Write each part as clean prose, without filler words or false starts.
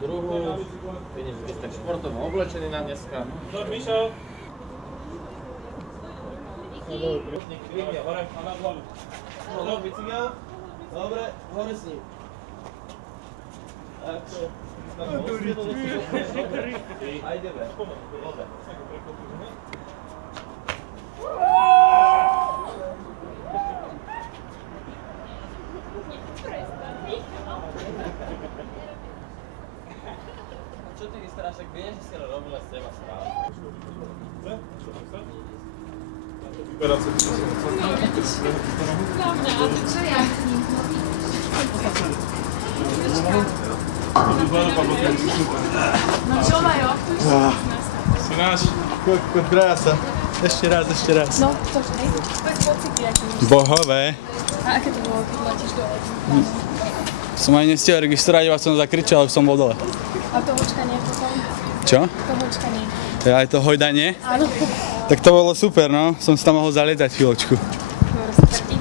druhú. Vidím, že ste tak športovo oblečení na dneska. Dobre, Mišo. Klikne hore a na hlavu. No, bicykel. Dobre, hore s ním. Tak, a ideme. Dobre. Čo ty vystaráš, tak vieš, že si robila z teba správne. Vyberá sa to. Hlavne, a ty čo ja? No čo majú? Si náš. Krása. Ešte raz. No, to vždy. Poď pocity, aký máš. Bohové. A aké to bolo, keď letíš dole? Som aj nestihol registrovať, iba som zakričal, už som bol dole. A to hočkanie potom? Čo? To hočkanie. Aj to hojdanie? Áno. Tak to bolo super, no. Som si tam mohol zalietať chvíľočku. Dobre, super.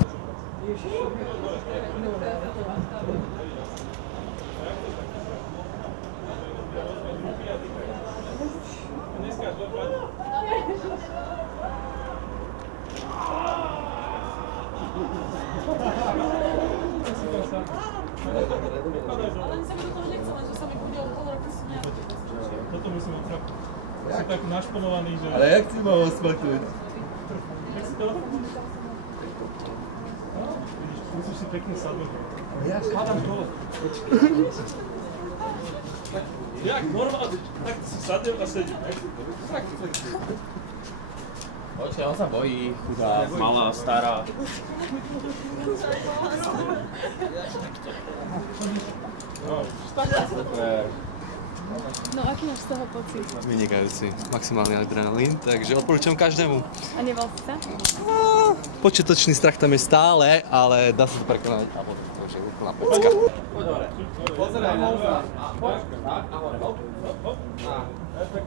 Ale sa mi do toho nechce, že sa mi bude o pol roka si nejak. Toto musím otrapiť. Si tak našponovaný, že... Ale jak si ma osmatuť? Jak si to? Vidíš, musíš si pekne sadnúť. Ja spadám dole. Jak normálne, tak si sadnem a sedím. Počkaj, on sa bojí, chudá, malá, stará. Super. No, aký máš z toho pocit? Vynikajúci, maximálny adrenalín, takže odporúčam každému. A nebal si sa? Počiatočný strach tam je stále, ale dá sa to prekonať a potom to už je úplná pecka. Poď hore. Pozeraj na mňa. Poď. Tak, a hore. Hop, hop.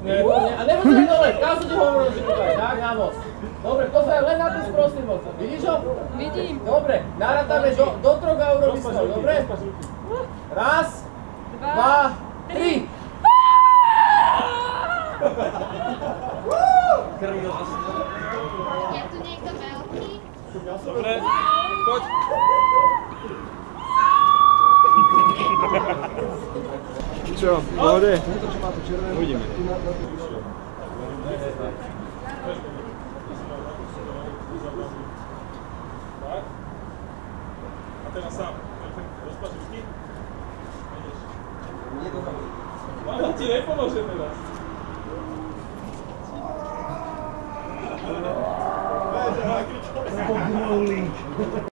Výborne. A nepozeraj dole. Kam som ti hovoril, že tutaj. Tak, na nos. Dobre, pozeraj len na tú sprostý moc. Vidíš ho? Vidím. Dobre, narátame do troch a urobíš to. Dobre? Raz, dva, tri. Je tu niekto veľký? Dobre, poď. Čo? Pohode? Uvidíme. A teraz sám. Rozpáš ruky? Mama ti nepomôže teraz.